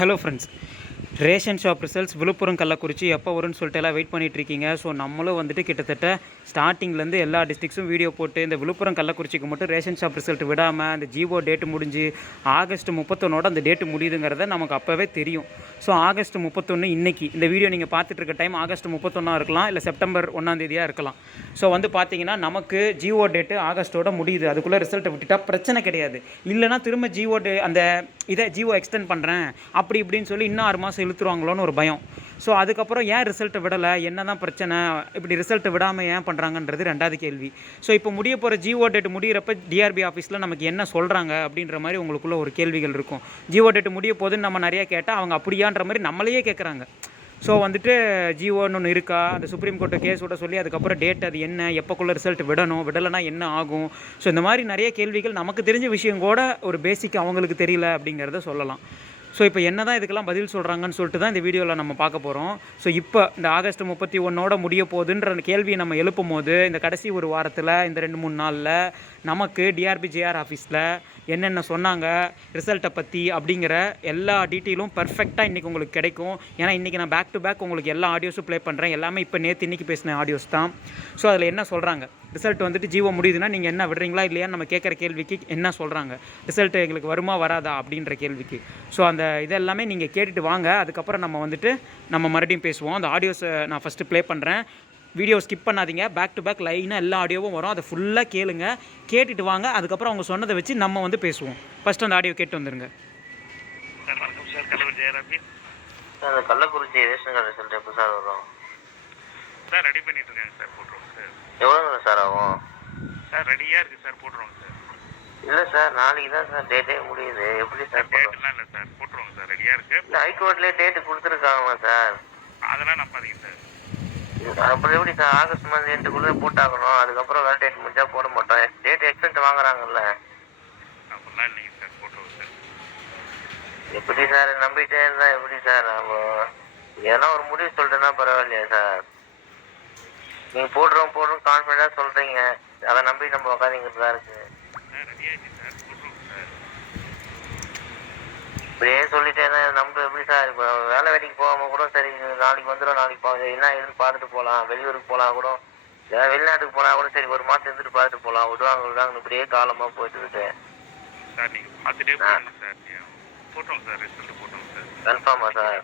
Hello friends, ration shop results Villupuram Kallakurichi எப்போ வரும்னு சொல்லிட்டு எல்லாம் வெயிட் பண்ணிகிட்ருக்கீங்க. ஸோ நம்மளும் வந்துட்டு கிட்டத்தட்ட ஸ்டார்டிங்லேருந்து எல்லா டிஸ்ட்ரிக்ஸும் வீடியோ போட்டு இந்த விழுப்புரம் கள்ளக்குறிச்சிக்கு மட்டும் ரேஷன் ஷாப் ரிசல்ட் விடாமல் அந்த ஜிஓ டேட்டு முடிஞ்சு ஆகஸ்ட் 31 அந்த டேட்டு முடியுதுங்கிறத நமக்கு அப்போவே தெரியும். ஸோ ஆகஸ்ட் 31 இன்றைக்கி இந்த வீடியோ நீங்கள் பார்த்துட்டு இருக்க டைம் ஆகஸ்ட் 31 இருக்கலாம், இல்லை செப்டம்பர் 1 இருக்கலாம். ஸோ வந்து பார்த்தீங்கன்னா நமக்கு ஜிஓ டேட்டு ஆகஸ்ட்டோட முடியுது. அதுக்குள்ளே ரிசல்ட்டை விட்டுட்டா பிரச்சனை கிடையாது. இல்லைனா திரும்ப அந்த இதை ஜிஓ எக்ஸ்டெண்ட் பண்ணுறேன் அப்படி இப்படின்னு சொல்லி இன்னும் 6 மாதம் இழுத்துருவாங்களோன்னு ஒரு பயம். ஸோ அதுக்கப்புறம் ஏன் ரிசல்ட்டை விடலை, என்ன தான் பிரச்சனை, இப்படி ரிசல்ட்டை விடாமல் ஏன் பண்ணுறாங்கன்றது ரெண்டாவது கேள்வி. ஸோ இப்போ முடிய போகிற ஜிஓ டேட் முடிகிறப்ப டிஆர்பி ஆஃபீஸில் நமக்கு என்ன சொல்கிறாங்க அப்படின்ற மாதிரி உங்களுக்குள்ள ஒரு கேள்விகள் இருக்கும். ஜிஓ டேட் முடிய போகுதுன்னு நம்ம நிறையா கேட்டால் அவங்க அப்படியான்ற மாதிரி நம்மளையே கேட்குறாங்க. ஸோ வந்துட்டு ஜிஓன்னு ஒன்று இருக்கா, அந்த சுப்ரீம் கோர்ட்டை கேஸ் விட சொல்லி அதுக்கப்புறம் டேட் அது என்ன, எப்போக்குள்ளே ரிசல்ட் விடணும், விடலைன்னா என்ன ஆகும். ஸோ இந்த மாதிரி நிறைய கேள்விகள் நமக்கு தெரிஞ்ச விஷயம் கூட ஒரு பேசிக் அவங்களுக்கு தெரியல அப்படிங்கிறத சொல்லலாம். ஸோ இப்போ என்ன தான் இதுக்கெல்லாம் பதில் சொல்கிறாங்கன்னு சொல்லிட்டு தான் இந்த வீடியோவில் நம்ம பார்க்க போகிறோம். ஸோ இப்போ இந்த ஆகஸ்ட் 31 முடிய போகுதுன்ற கேள்வியை நம்ம எழுப்பும் போது இந்த கடைசி ஒரு வாரத்தில் இந்த 2-3 நாளில் நமக்கு டிஆர்பிஜேஆர் ஆஃபீஸில் என்னென்ன சொன்னாங்க ரிசல்ட்டை பற்றி அப்படிங்கிற எல்லா டீட்டெயிலும் பர்ஃபெக்டாக இன்றைக்கி உங்களுக்கு கிடைக்கும். ஏன்னா இன்றைக்கி நான் பேக் டு பேக் உங்களுக்கு எல்லா ஆடியோஸும் ப்ளே பண்ணுறேன். எல்லாமே இப்போ இன்றைக்கி பேசின ஆடியோஸ் தான். ஸோ அதில் என்ன சொல்கிறாங்க, ரிசல்ட் வந்துட்டு ஜிஓ முடியுதுன்னா நீங்கள் என்ன விடுறீங்களா இல்லையான்னு நம்ம கேட்குற கேள்விக்கு என்ன சொல்கிறாங்க, ரிசல்ட் எங்களுக்கு வருமா வராதா அப்படின்ற கேள்விக்கு. ஸோ அந்த இதெல்லாமே நீங்கள் கேட்டுட்டு வாங்க. அதுக்கப்புறம் நம்ம மறுபடியும் பேசுவோம். அந்த ஆடியோஸை நான் ஃபஸ்ட்டு ப்ளே பண்ணுறேன். வீடியோ ஸ்கிப் பண்ணாதீங்க, பேக் டு பேக் லைனாக எல்லா ஆடியோவும் வரும். அதை ஃபுல்லாக கேளுங்க, கேட்டுட்டு வாங்க. அதுக்கப்புறம் அவங்க சொன்னதை வச்சு நம்ம வந்து பேசுவோம். ஃபஸ்ட்டு அந்த ஆடியோ கேட்டு வந்துருங்க. Sir Kallakurichi ration card result எப்போ சார் வரும்? சார் ரெடி பண்ணிட்டு இருக்காங்க சார், போட்டுருவோம் சார். எவ்வளோ சார் ஆகும்? சார் ரெடியாக இருக்குது சார், போட்டுருவோங்க சார். இல்லை சார், நாளைக்கு தான் சார் டேட்டே முடியுது. எப்படி சார் டேட்லாம் இல்லை சார், போட்டுருவோங்க சார், ரெடியாக இருக்குது. இல்லை ஹைகோர்ட்லேயே டேட்டு கொடுத்துருக்காங்களா சார்? அதெல்லாம் நம்பாதீங்க சார். அப்புறம் எப்படி சார் ஆகஸ்ட் மந்த் எண்டுக்குள்ளே போட்டாகணும், அதுக்கப்புறம் வேறு டேட் முடிஞ்சா போட மாட்டோம். டேட் எக்ஸ்டெண்ட் வாங்குறாங்கல்ல. அப்படிலாம் இல்லைங்க சார், போட்டுருவோம் சார். எப்படி சார் நம்பிட்டே இருந்தால் எப்படி சார்? நம்ம ஏன்னா ஒரு முடிவு சொல்லிட்டேன்னா பரவாயில்லையா சார்? நீங்கள் போடுறோம் கான்ஃபிடண்டாக சொல்கிறீங்க, அதை நம்பி நம்ம உட்காந்துங்கிறது தான் இருக்குது. ரெடியாகிடுச்சு சார், போட்டுருவோம் சார். இப்படியே சொல்லிட்டே தான் நம்ம எப்படி சார்? இப்போ வேலை வேலைக்கு போகாமல் கூட சரி நாளைக்கு வந்துடும், நாளைக்கு போக என்ன எதுன்னு பார்த்துட்டு போகலாம், வெளியூருக்கு போகலாம் கூட, வெளிநாட்டுக்கு போனால் கூட சரி ஒரு மாதம் இருந்துட்டு பார்த்துட்டு போகலாம், விடுவாங்க இப்படியே காலமாக போயிட்டு இருக்கு சார். நீங்கள் பார்த்துட்டே போடுங்க சார், போட்டுருவோம் சார், ரிசல்ட் போட்டுருவோம் சார். கன்ஃபார்மா சார்?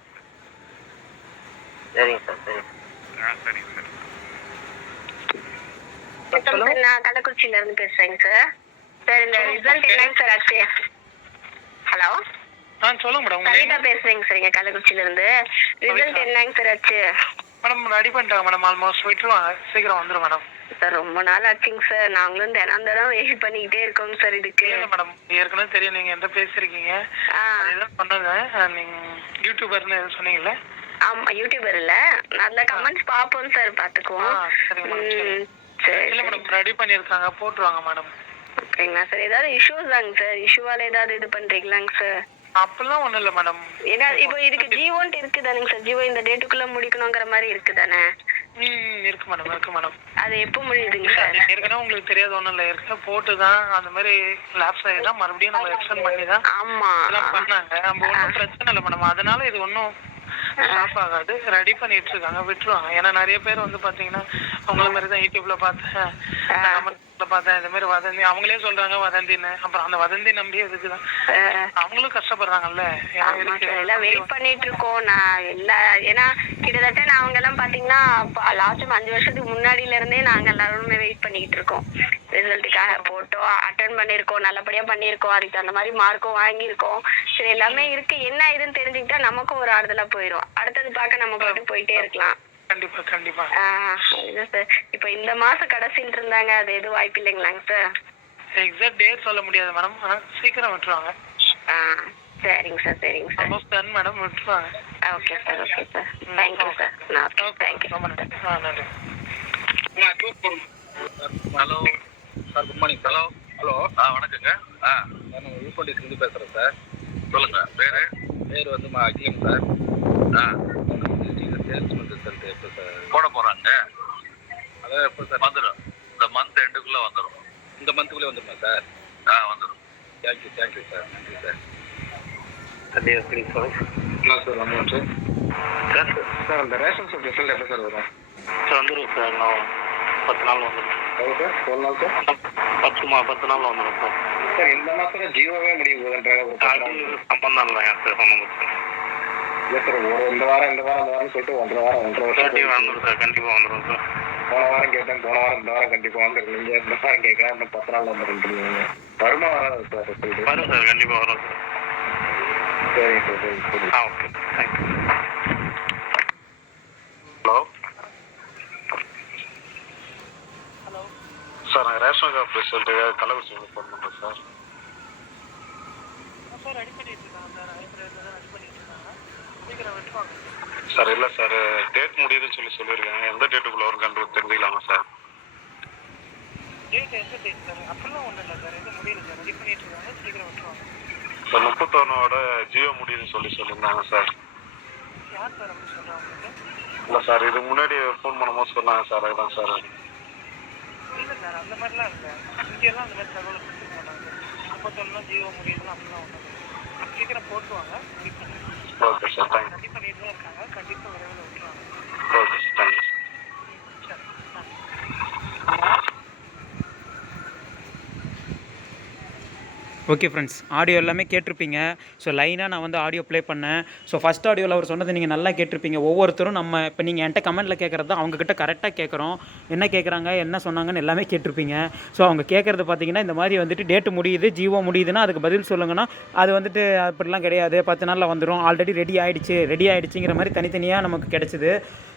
சரிங்க சார், சரி. சரிங்க சார். நான் கள்ளக்குறிச்சியில இருந்து பேசுறேங்க சார். சார் இந்த ரிசல்ட் என்னங்க சார் ஆச்சு? ஹலோ சொல்லுங்க மேடம். கவிதா பேசுறேங்க சார், இங்க கள்ளக்குறிச்சியில இருந்து. ரிசல்ட் என்னங்க சார் ஆச்சு? மேடம் ரெடி பண்ணிட்டாங்க மேடம், ஆல்மோஸ்ட் விட்டுருவாங்க, சீக்கிரம் வந்துடும் மேடம். சார் ரொம்ப நாள் ஆச்சுங்க சார், நாங்களும் தினம் வெயிட் பண்ணிக்கிட்டே இருக்கோங்க சார் இதுக்கு. இல்லை மேடம், ஏற்கனவே தெரியும் நீங்கள் எந்த பேசியிருக்கீங்க, அதுதான் பண்ணுங்க. நீங்கள் யூடியூபர்னு எதுவும் சொன்னீங்கல்ல? ஆமா யூடியூபர் இல்ல, அந்த கமெண்ட்ஸ் பாப்போம் சார், பாத்துக்குவோம். சரி இல்லை மேடம், ரெடி பண்ணியிருக்காங்க, போட்டுருவாங்க மேடம். ஓகேங்களா சார்? ஏதாவது இஷ்யூஸ் தாங்க சார்? இஷ்யூவால ஏதாவது இது பண்றீங்களாங்க சார்? அப்படிலாம் ஒன்றும் இல்லை மேடம். ஏன்னா இப்போ இதுக்கு ஜிஓன்ட்டு இருக்குதானுங்க சார்? ஜிஓ இந்த டேட்டுக்குள்ள முடிக்கணுங்கிற மாதிரி இருக்குதானே? இருக்கு மேடம், இருக்கு மேடம். அது எப்போ முடியுதுங்க சார்? ஏற்கனவே உங்களுக்கு தெரியாது ஒன்றும் இல்லை, ஏற்கனவே போட்டு தான் அந்த மாதிரி லேப்ஸ் ஆகி தான் மறுபடியும் நம்ம எக்ஸ்டெண்ட் பண்ணி தான் ஆமா எல்லாம் பண்ணாங்க. நம்ம ஒன்றும் பிரச்சனை இல்லை மேடம், அதனால இது ஒன்றும் ஸ்டாப் ஆகாது. ரெடி பண்ணிட்டு இருக்காங்க, விட்டுருவாங்க. ஏன்னா நிறைய பேர் வந்து பார்த்தீங்கன்னா அவங்கள மாதிரி தான் யூடியூப்ல பார்த்தேன், இந்த மாதிரி வதந்தி அவங்களே சொல்றாங்க வதந்தின்னு. அப்புறம் அந்த வதந்தி நம்பி இதுக்குதான் அவங்களும் கஷ்டப்படுறாங்கல்ல. எல்லாம் வெயிட் பண்ணிட்டு இருக்கோம் நான் எல்லா. ஏன்னா கிட்டத்தட்ட நாங்க எல்லாம் பாத்தீங்கன்னா லாஸ்ட் 5 வருஷத்துக்கு முன்னாடியில இருந்தே நாங்க எல்லாருமே வெயிட் பண்ணிக்கிட்டு இருக்கோம். ரிசல்ட்டுக்காக போட்டோம், அட்டன் பண்ணிருக்கோம், நல்லபடியா பண்ணிருக்கோம், அதுக்கு அந்த மாதிரி மார்க்கும் வாங்கியிருக்கோம். சரி எல்லாமே இருக்கு, என்ன இதுன்னு தெரிஞ்சுக்கிட்டா நமக்கும் ஒரு ஆறுதலா போயிடும். அடுத்தது பார்க்க நம்ம பாட்டு போயிட்டே இருக்கலாம். கண்டிப்பா கண்டிப்பா. சார் இப்போ இந்த மாசம் கடைசின்னு இருந்தாங்க, அது எதுவும் வாய்ப்பு இல்லைங்களாங்க சார்? எக்ஸாக்ட் டேட் சொல்ல முடியாது மேடம், ஆனால் சீக்கிரம் விட்டுருவாங்க. சரிங்க சார், சரிங்க சார். ஆல்மோஸ்ட் டன் மேடம், விட்டுருவாங்க. Okay sir, okay sir, thank you sir. Thank you. நன்றி. Hello sir, good morning. Hello வணக்கங்க. நான் யூடியூப்லேருந்து பேசுகிறேன் சார். சொல்லுங்கள். பேர் வந்து அகிலம் சார். சேல்ஸ்மேன் ரிசல்ட் எப்போ சார் போட போகிறாங்க? அதான் எப்போ சார் வந்துடும், இந்த மந்த் எண்டுக்குள்ளே வந்துடும். இந்த மந்த்துக்குள்ளே வந்துடுமா சார்? வந்துடும். தேங்க்யூ சார், நன்றி சார். என்ன சார் அமௌண்ட்டு சார் அந்த ரேஷன் ஷாப் ரிசல்ட் எப்போ சார் வரும்? சார் வந்துடும் சார் இன்னும் 10 நாள் வந்துடும். எவ்வளோ சார்? 1 நாள் சார்? 10 நாள் வந்துடும் சார். சார் இந்த மாதம் ஜியோவே முடிய போகுதுன்றாங்க. அது சம்பந்தம் இல்லையா சார் ஒன்றும் பிரச்சனை இல்லை சார். இந்த வாரம் சொல்லிட்டு 1.5 வருஷம் வந்துடும் சார். கண்டிப்பாக வந்துடும் சார். போன வாரம் கேட்டேன், போன வாரம் இந்த வாரம் கண்டிப்பாக வந்துருக்கு. நீங்கள் இந்த வாரம் கேட்கலாம், இன்னும் 10 நாள் வந்துருக்கீங்க. வருமா வராது சார் ரிசல்ட்? வரும் சார், கண்டிப்பாக வரும் சார். சரிங்க சார், சரி. Okay, thank you. ஹலோ சார், நான் ரேஷன் கார்டு ரிசல்ட்டுக்காக கள்ளக்குறிச்சியில் ஃபோன் பண்ணுறேன் சார். சார் ரெடி பண்ணிட்டு இருக்காங்க சார். ரெடி பண்ணிட்டு இருக்காங்க. சீக்கிரம் வெட்டுவாங்க சார். இல்லை சார், டேட் முடியுதுன்னு சொல்லியிருக்காங்க. எந்த டேட்டுக்குள்ளே வரும் தெரிஞ்சுக்கலாமா சார்? டேட் எந்த டேட் சார்? அப்படிலாம் ஒன்றும் இல்லை சார். எதுவும் முடியல சார். ரெடி பண்ணிட்டு இருக்காங்க. சீக்கிரம் வெட்டுவாங்க சார். 31ஓட ஜியோ முடியுதுன்னு சொல்லியிருந்தாங்க சார். யார் சார் அப்படி சொல்கிறாங்க உங்களுக்கு? இல்லை சார், இது முன்னாடி ஃபோன் பண்ணும்போது சொன்னாங்க சார். அதுதான் சார். இல்லை சார், அந்த மாதிரிலாம் இல்லை. இங்கெல்லாம் அந்த மாதிரி தகவலை கொடுத்துக்க மாட்டாங்க. 31 ஜியோ முடியுதுன்னு அப்படிலாம் ஒன்றும் இல்லை. சீக்கிரம் போட்டுவாங்க. ரெடி பண்ணி. Okay sir, thank you. ரெடி பண்ணிட்டு தான் இருக்காங்க. கண்டிப்பாக விரைவில் விட்டுருவாங்க. Okay sir, thank you. சரி. ஓகே ஃப்ரெண்ட்ஸ், ஆடியோ எல்லாமே கேட்டிருப்பீங்க. ஸோ லைனாக நான் வந்து ஆடியோ ப்ளே பண்ணேன். ஸோ ஃபஸ்ட் ஆடியோவில் அவர் சொன்னது நீங்கள் நல்லா கேட்டிருப்பீங்க. ஒவ்வொருத்தரும் நம்ம இப்போ நீங்கள் என்கிட்ட கமெண்ட்டில் கேட்குறது தான் அவங்கக்கிட்ட கரெக்டாக கேட்குறோம். என்ன கேட்குறாங்க, என்ன சொன்னாங்கன்னு எல்லாமே கேட்டிருப்பீங்க. ஸோ அவங்க கேட்குறது பார்த்தீங்கன்னா இந்த மாதிரி வந்துட்டு டேட்டு முடியுது, ஜியோ முடியுதுன்னா அதுக்கு பதில் சொல்லுங்கன்னா அது வந்துட்டு அப்படிலாம் கிடையாது, 10 நாளில் வந்துடும், ஆல்ரெடி ரெடி ஆகிடுச்சிங்கிற மாதிரி தனித்தனியாக நமக்கு கிடச்சிது.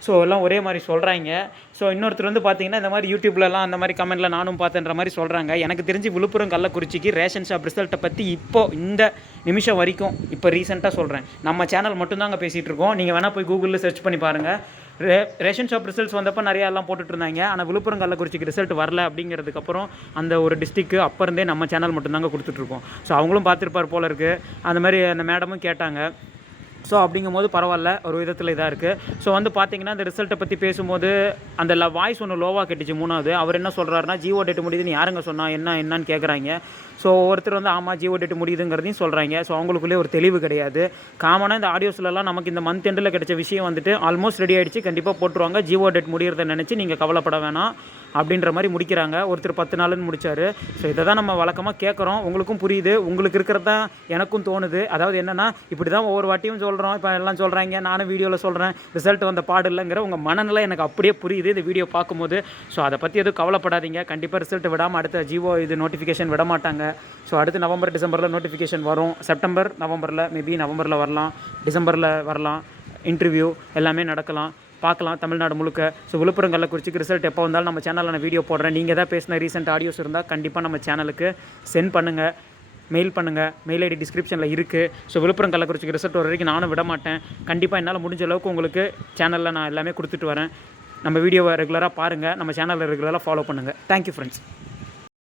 ஸோ எல்லாம் ஒரே மாதிரி சொல்கிறாங்க. ஸோ இன்னொருத்தர் வந்து பார்த்தீங்கன்னா இந்த மாதிரி யூடியூப்லலாம் அந்த மாதிரி கமெண்ட்டில் நானும் பார்த்தேன்ற மாதிரி சொல்கிறாங்க. எனக்கு தெரிஞ்சு விழுப்புரம் கள்ளக்குறிச்சிக்கு ரேஷன் ஷாப் ரிசல்ட்டை பற்றி இப்போது இந்த நிமிஷம் வரைக்கும் இப்போ ரீசெண்டாக சொல்கிறேன், நம்ம சேனல் மட்டும்தாங்க பேசிகிட்டு இருக்கோம். நீங்கள் வேணால் போய் கூகுளில் சர்ச் பண்ணி பாருங்கள். ரேஷன் ஷாப் ரிசல்ட்ஸ் வந்தப்போ நிறையா எல்லாம் போட்டுட்டு இருந்தாங்க. ஆனால் விழுப்புரம் கள்ளக்குறிச்சிக்கு ரிசல்ட் வரல அப்படிங்கிறதுக்கப்புறம் அந்த ஒரு டிஸ்ட்ரிக்கு அப்போ இருந்தே நம்ம சேனல் மட்டும்தாங்க கொடுத்துட்ருக்கோம். ஸோ அவங்களும் பார்த்துருப்பார் போல இருக்குது. அந்த மாதிரி அந்த மேடமும் கேட்டாங்க. ஸோ அப்படிங்கும்போது பரவாயில்ல, ஒரு விதத்தில் இதாக இருக்குது. ஸோ வந்து பார்த்தீங்கன்னா இந்த ரிசல்ட்டை பற்றி பேசும்போது அந்த வாய்ஸ் ஒன்று லோவாக கேட்டுச்சு. 3வது அவர் என்ன சொல்கிறாருன்னா, ஜியோ டேட் முடியுதுன்னு யாருங்க சொன்னால் என்னன்னு கேட்குறாங்க. ஸோ ஒருத்தர் வந்து ஆமாம் ஜியோ டேட் முடியுதுங்கிறதையும் சொல்கிறாங்க. ஸோ அவங்களுக்குள்ளே ஒரு தெளிவு கிடையாது. காமனாக இந்த ஆடியோஸ்லலாம் நமக்கு இந்த மந்த் எண்டில் கிடைச்ச விஷயம் வந்துட்டு ஆல்மோஸ்ட் ரெடி ஆகிடுச்சு, கண்டிப்பாக போட்டுருவாங்க, ஜியோ டேட் முடியறதை நினச்சி நீங்கள் கவலைப்பட வேணாம் அப்படின்ற மாதிரி முடிக்கிறாங்க. ஒருத்தர் 10 நாளுன்னு முடித்தார். ஸோ இதை தான் நம்ம வழக்கமாக கேட்குறோம். உங்களுக்கும் புரியுது, உங்களுக்கு இருக்கிறது தான் எனக்கும் தோணுது. அதாவது என்னென்னா, இப்படி தான் ஒவ்வொரு வாட்டியும் சொல்கிறோம், இப்போ எல்லாம் சொல்கிறாங்க, நானும் வீடியோவில் சொல்கிறேன், ரிசல்ட் வந்த பாடு இல்லைங்கிற உங்கள் மனநிலை எனக்கு அப்படியே புரியுது இந்த வீடியோ பார்க்கும்போது. ஸோ அதை பற்றி எதுவும் கவலைப்படாதீங்க. கண்டிப்பாக ரிசல்ட் விடாமல் அடுத்த ஜியோ இது நோட்டிஃபிகேஷன் விட மாட்டாங்க. ஸோ அடுத்து நவம்பர் டிசம்பரில் நோட்டிஃபிகேஷன் வரும். செப்டம்பர் நவம்பரில் மேபி நவம்பரில் வரலாம், டிசம்பரில் வரலாம். இன்டர்வியூ எல்லாமே நடக்கலாம், பார்க்கலாம் தமிழ்நாடு முழுக்க. ஸோ விழுப்புரம் கள்ளக்குறிச்சிக்கு ரிசல்ட் எப்போ வந்தாலும் நம்ம சேனலில் நான் வீடியோ போடுறேன். நீங்கள் தான் பேசின ரீசெண்ட் ஆடியோஸ் இருந்தால் கண்டிப்பாக நம்ம சேனலுக்கு சென்ட் பண்ணுங்கள், மெயில் பண்ணுங்கள். மெயில் ஐடி டிஸ்கிரிப்ஷனில் இருக்குது. ஸோ விழுப்புரம் கள்ளக்குறிச்சிக்கு ரிசல்ட் வர வரைக்கும் நானும் விட மாட்டேன். கண்டிப்பாக என்னால் முடிஞ்ச அளவுக்கு உங்களுக்கு சேனலில் நான் எல்லாமே கொடுத்துட்டு வரேன். நம்ம வீடியோவை ரெகுலராக பாருங்கள், நம்ம சேனலில் ரெகுலராக ஃபாலோ பண்ணுங்கள். Thank you friends.